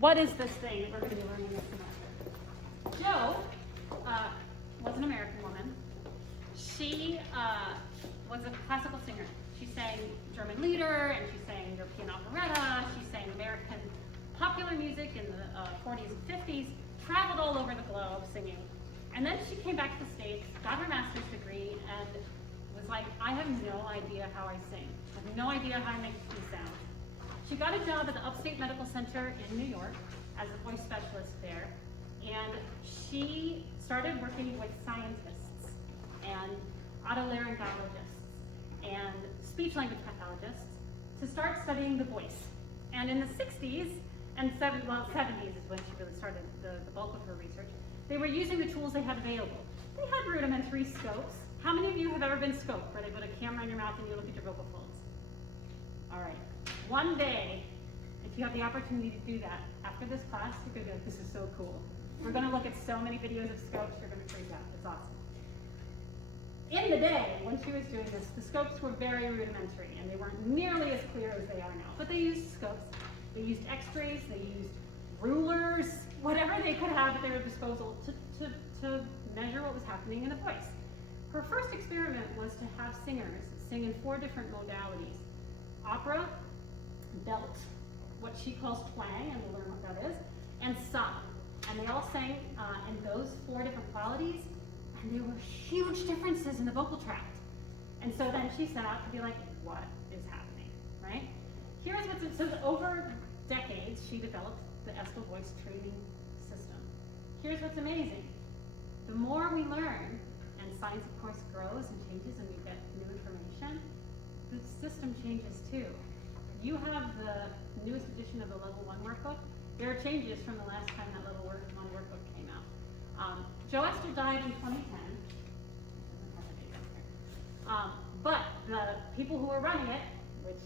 what is this thing that we're going to be learning this semester? Jo was an American woman. She was a classical singer. She sang German lieder, and she sang European operetta. She sang American popular music in the 40s and 50s, traveled all over the globe singing. And then she came back to the States, got her master's degree, and was like, I have no idea how I sing. I have no idea how I make these sounds. She got a job at the Upstate Medical Center in New York as a voice specialist there, and she started working with scientists and otolaryngologists and speech-language pathologists to start studying the voice. And in the 60s, and 70s is when she really started the bulk of her research, they were using the tools they had available. They had rudimentary scopes. How many of you have ever been scoped, where they put a camera in your mouth and you look at your vocal folds? All right. One day, if you have the opportunity to do that, after this class, you're going to be like, this is so cool. We're going to look at so many videos of scopes, you're going to freak out. It's awesome. In the day, when she was doing this, the scopes were very rudimentary, and they weren't nearly as clear as they are now. But they used scopes. They used x-rays, they used rulers, whatever they could have at their disposal to measure what was happening in the voice. Her first experiment was to have singers sing in 4 different modalities: opera, belt, what she calls twang, and we'll learn what that is, and sop. And they all sang in those 4 different qualities, and there were huge differences in the vocal tract. And so then she set out to be like, what is happening, right? Here's what's, so over decades, she developed the Estel Voice Training System. Here's what's amazing. The more we learn, and science of course grows and changes and we get new information, the system changes too. You have the newest edition of the Level 1 workbook. There are changes from the last time that Level 1 workbook came out. Jo Estel died in 2010. But the people who were running it, which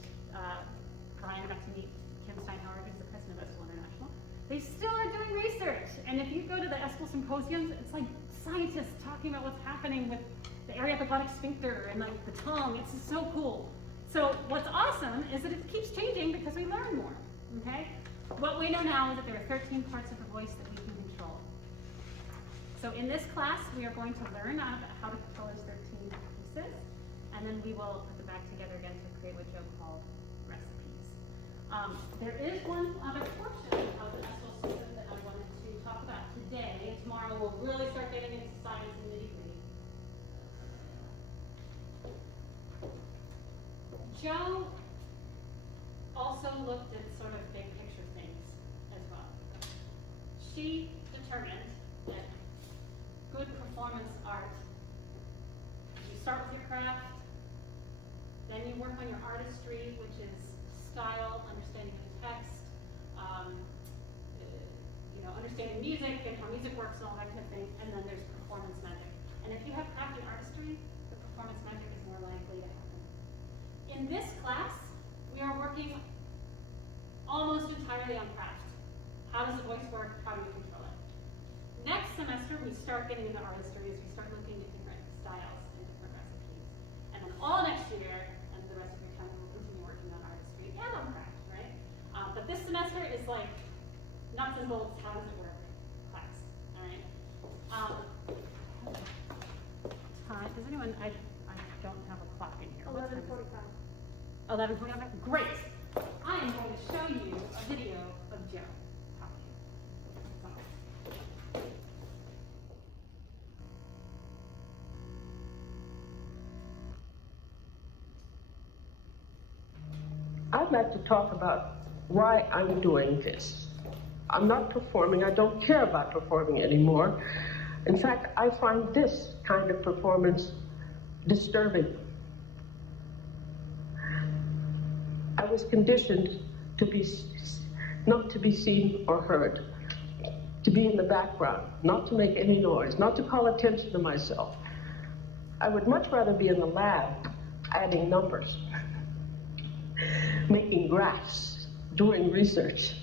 Brian got to meet Kim Steinhauer, who's the president of Estel International, they still are doing research. And if you go to the Estel symposiums, it's like scientists talking about what's happening with the aryepiglottic sphincter and like the tongue. It's just so cool. So what's awesome is that it keeps changing because we learn more, okay? What we know now is that there are 13 parts of the voice that we can control. So in this class, we are going to learn how to control those 13 pieces, and then we will put them back together again to create what Jo called recipes. There is one other portion of the Estel system that I wanted to talk about today, and tomorrow we'll really start getting into science and nitty-gritty. Jo also looked at sort of big picture things as well. She determined that good performance art, you start with your craft, then you work on your artistry, which is style, understanding of text, understanding music and how music works and all that kind of thing, and then there's performance magic. And if you have craft and artistry, the performance magic is more likely to happen. In this class, we are working almost entirely on craft. How does the voice work? How do we control it? Next semester, we start getting into artistry as we start looking at different styles and different recipes. And then all next year, and the rest of your time, we'll continue working on artistry and on craft, right? But this semester is like nuts and bolts, how does it work class, all right? Time, does anyone, I don't have a clock in here. 11:45. 11:45, great. I am going to show you a video of Jo talking. I'd like to talk about why I'm doing this. I'm not performing. I don't care about performing anymore. In fact, I find this kind of performance disturbing. I was conditioned to be not to be seen or heard, to be in the background, not to make any noise, not to call attention to myself. I would much rather be in the lab adding numbers, making graphs, doing research.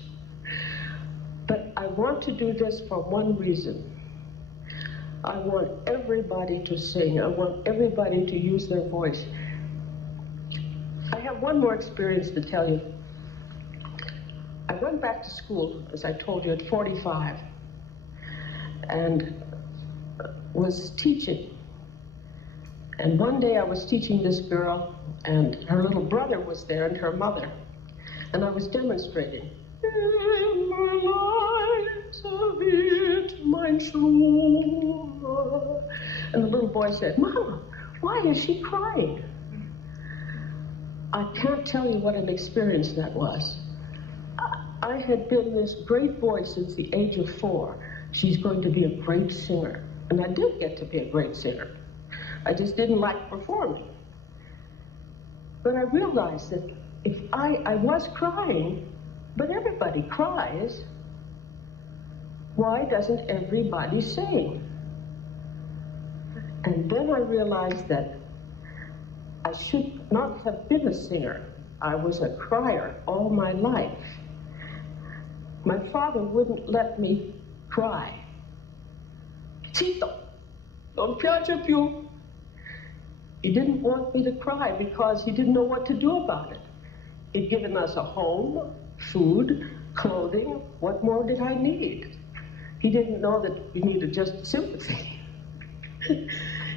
But I want to do this for one reason. I want everybody to sing. I want everybody to use their voice. I have one more experience to tell you. I went back to school, as I told you, at 45, and was teaching. And one day I was teaching this girl, and her little brother was there, and her mother. And I was demonstrating. In my life wird mein Schuh. And the little boy said, "Mama, why is she crying?" I can't tell you what an experience that was. I had been this great boy since the age of 4. She's going to be a great singer. And I did get to be a great singer. I just didn't like performing. But I realized that if I was crying, but everybody cries, why doesn't everybody sing? And then I realized that I should not have been a singer. I was a crier all my life. My father wouldn't let me cry. Zitto, non piace più. He didn't want me to cry because he didn't know what to do about it. He'd given us a home, food, clothing. What more did I need? He didn't know that you needed just sympathy.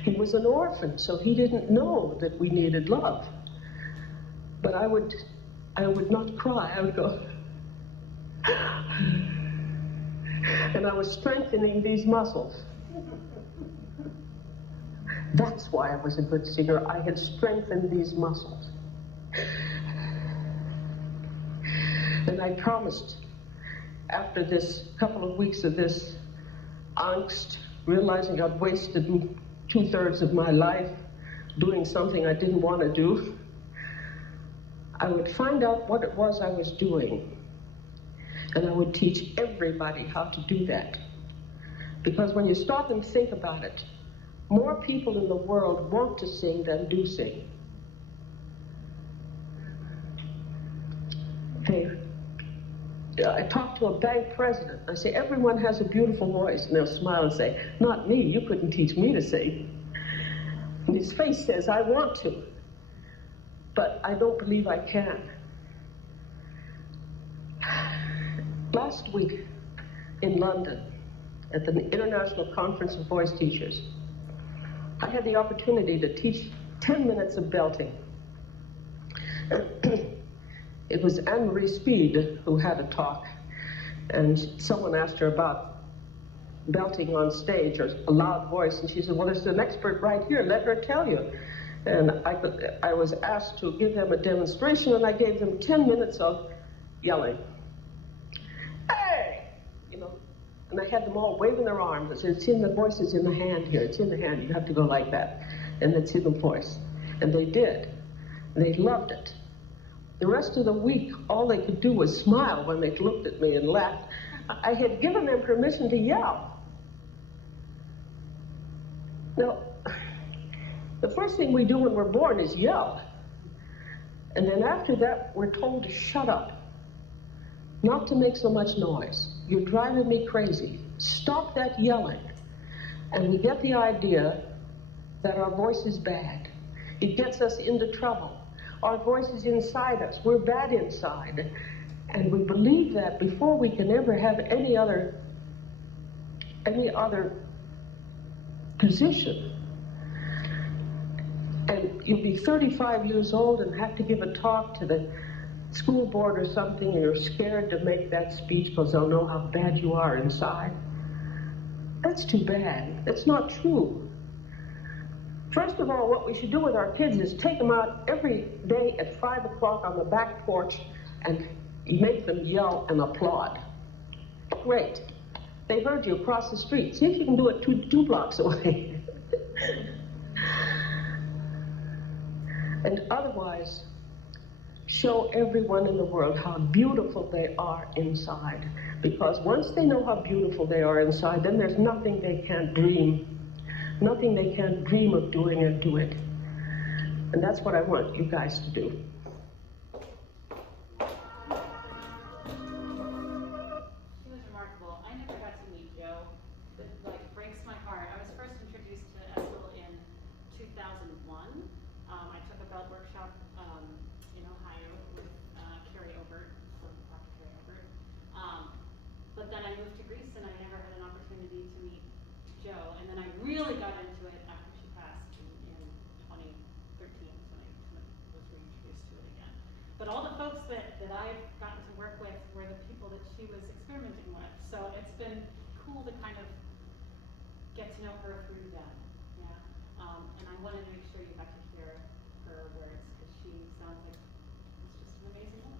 He was an orphan, so he didn't know that we needed love. But I would not cry. I would go, and I was strengthening these muscles. That's why I was a good singer. I had strengthened these muscles. And I promised, after this couple of weeks of this angst, realizing I'd wasted 2/3 of my life doing something I didn't want to do, I would find out what it was I was doing. And I would teach everybody how to do that. Because when you stop and think about it, more people in the world want to sing than do sing. I talked to a bank president. I say, everyone has a beautiful voice. And they'll smile and say, not me, you couldn't teach me to sing. And his face says, I want to, but I don't believe I can. Last week in London, at the International Conference of Voice Teachers, I had the opportunity to teach 10 minutes of belting. It was Anne-Marie Speed who had a talk, and someone asked her about belting on stage or a loud voice, and she said, well, there's an expert right here, let her tell you. And I was asked to give them a demonstration, and I gave them 10 minutes of yelling. Hey! You know, and I had them all waving their arms. I said, it's in the voice, is in the hand here, it's in the hand, you have to go like that. And it's in the voice. And they did. And they loved it. The rest of the week, all they could do was smile when they looked at me and laughed. I had given them permission to yell. Now, the first thing we do when we're born is yell. And then after that, we're told to shut up, not to make so much noise. You're driving me crazy. Stop that yelling. And we get the idea that our voice is bad. It gets us into trouble. Our voice is inside us. We're bad inside. And we believe that before we can ever have any other position. And you'll be 35 years old and have to give a talk to the school board or something, and you're scared to make that speech because they'll know how bad you are inside. That's too bad. That's not true. First of all, what we should do with our kids is take them out every day at 5 o'clock on the back porch and make them yell and applaud. Great. They heard you across the street. See if you can do it two blocks away. And otherwise, show everyone in the world how beautiful they are inside. Because once they know how beautiful they are inside, then there's nothing they can't dream. Nothing they can't dream of doing and do it. And that's what I want you guys to do. She was remarkable. I never got to meet Jo. It breaks my heart. I was first introduced to Estill in 2001. I took a belt workshop in Ohio with Carrie Obert, Dr. Carrie Obert. really got into it after she passed in 2013, when I was reintroduced to it again. But all the folks that I've gotten to work with were the people that she was experimenting with. So it's been cool to kind of get to know her through them. Yeah. And I wanted to make sure you got to hear her words, because she sounds like it's just an amazing woman.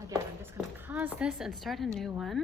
Again, I'm just going to pause this and start a new one.